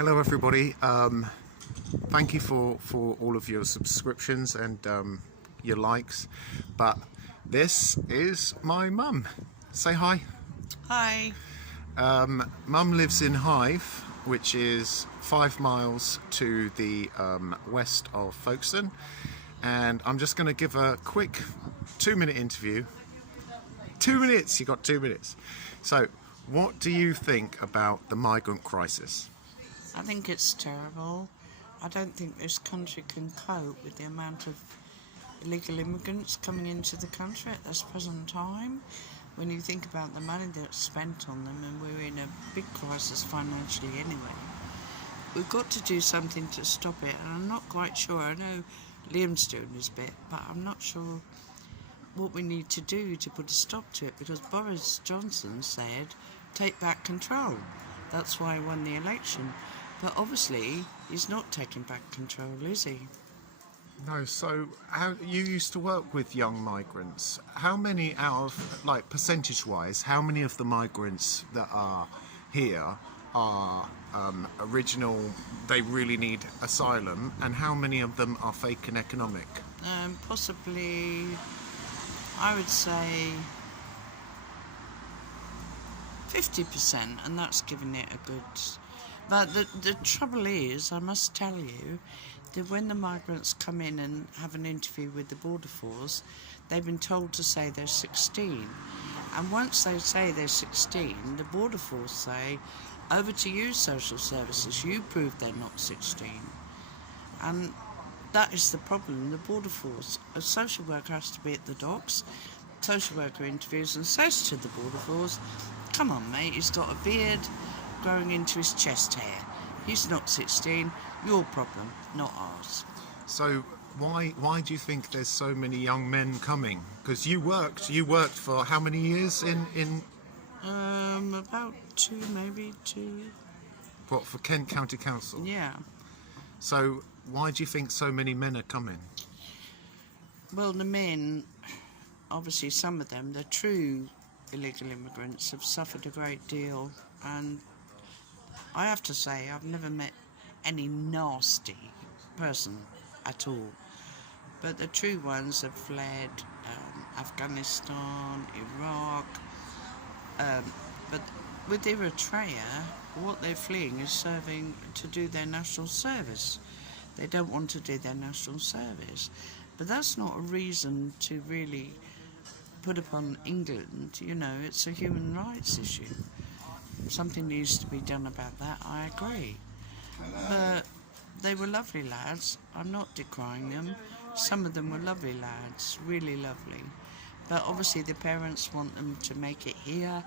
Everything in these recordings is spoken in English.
Hello everybody, thank you for all of your subscriptions and your likes, but this is my mum. Say hi. Hi. Mum lives in Hythe, which is 5 miles to the west of Folkestone, and I'm just going to give a quick 2-minute interview. 2 minutes, you got 2 minutes. So, what do you think about the migrant crisis? I think it's terrible. I don't think this country can cope with the amount of illegal immigrants coming into the country at this present time. When you think about the money that's spent on them, and we're in a big crisis financially anyway, we've got to do something to stop it, and I'm not quite sure. I know Liam's doing his bit, but I'm not sure what we need to do to put a stop to it, because Boris Johnson said take back control. That's why he won the election. But obviously he's not taking back control, is he? No. So you used to work with young migrants. How many out of, like, percentage-wise, how many of the migrants that are here are original, they really need asylum, and how many of them are fake and economic? Possibly, I would say 50%, and that's giving it a good... But the trouble is, I must tell you, that when the migrants come in and have an interview with the Border Force, they've been told to say they're 16. And once they say they're 16, the Border Force say, over to you, social services, you prove they're not 16. And that is the problem. The Border Force, a social worker has to be at the docks, social worker interviews and says to the Border Force, come on mate, he's got a beard growing into his chest hair. He's not 16, your problem, not ours. So why do you think there's so many young men coming? Because you worked for how many years in About maybe two. What, for Kent County Council? Yeah. So why do you think so many men are coming? Well, the men, obviously some of them, the true illegal immigrants, have suffered a great deal, and I have to say I've never met any nasty person at all, but the true ones have fled Afghanistan, Iraq, but with Eritrea, what they're fleeing is serving to do their national service. They don't want to do their national service, but that's not a reason to really put upon England. You know, it's a human rights issue. Something needs to be done about that, I agree. But they were lovely lads. I'm not decrying them. Some of them were lovely lads, really lovely. But obviously the parents want them to make it here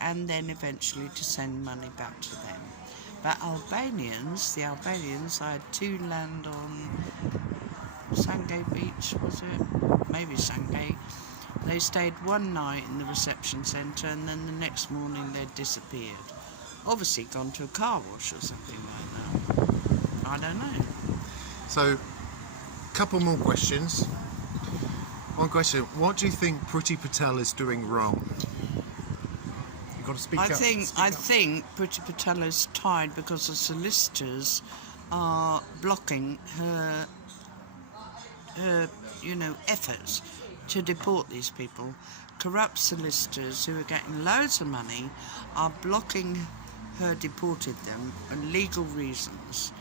and then eventually to send money back to them. But the Albanians, I had two land on Sandgate Beach, was it? Maybe Sandgate. They stayed one night in the reception centre, and then the next morning they'd disappeared. Obviously gone to a car wash or something like that. I don't know. So, a couple more questions. One question, what do you think Priti Patel is doing wrong? You've got to speak up. I think Priti Patel is tied because the solicitors are blocking her efforts to deport these people. Corrupt solicitors who are getting loads of money are blocking her deporting them for legal reasons.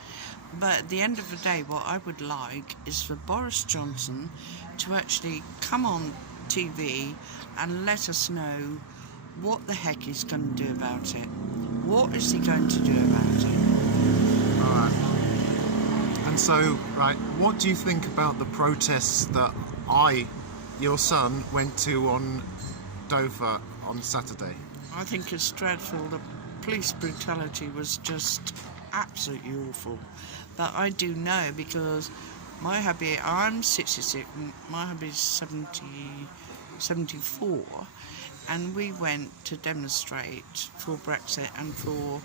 But at the end of the day, what I would like is for Boris Johnson to actually come on TV and let us know what the heck he's going to do about it. What is he going to do about it? Alright. And so, right, what do you think about the protests that your son, went to on Dover on Saturday? I think it's dreadful. The police brutality was just absolutely awful. But I do know, because my hubby, I'm 66, my hubby's 74, and we went to demonstrate for Brexit and for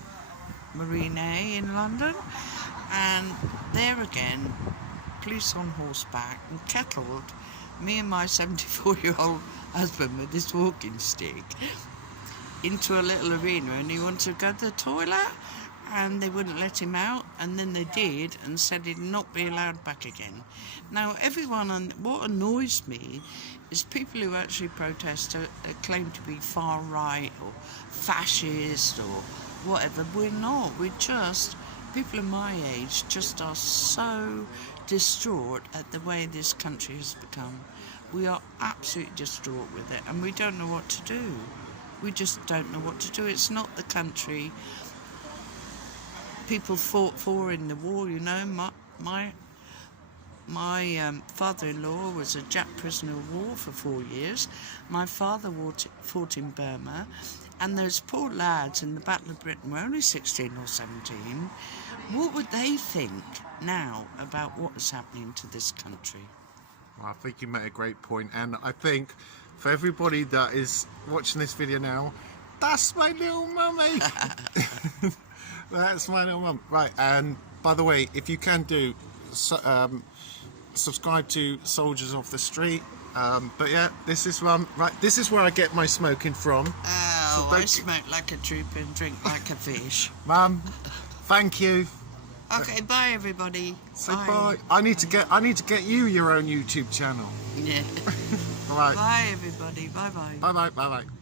Marine A in London, and there again, police on horseback and kettled me and my 74-year-old husband with his walking stick into a little arena, and he wanted to go to the toilet, and they wouldn't let him out, and then they did and said he'd not be allowed back again. Now everyone, what annoys me is people who actually protest claim to be far right or fascist or whatever. We're not. We're just, people of my age just are so distraught at the way this country has become. We are absolutely distraught with it, and we don't know what to do. We just don't know what to do. It's not the country people fought for in the war, you know. My father-in-law was a Jap prisoner of war for 4 years. My father fought in Burma, and those poor lads in the Battle of Britain were only 16 or 17. What would they think now about what is happening to this country? Well, I think you made a great point, and I think for everybody that is watching this video now, that's my little mummy. That's my little mum. Right, and by the way, if you can do, subscribe to Soldiers of the Street. But yeah, this is this is where I get my smoking from. Oh, so I smoke like a trooper and drink like a fish. Mum, thank you. Okay, bye everybody. Say bye. I need to get you your own YouTube channel. Yeah. All right. Bye everybody. Bye bye. Bye bye. Bye bye.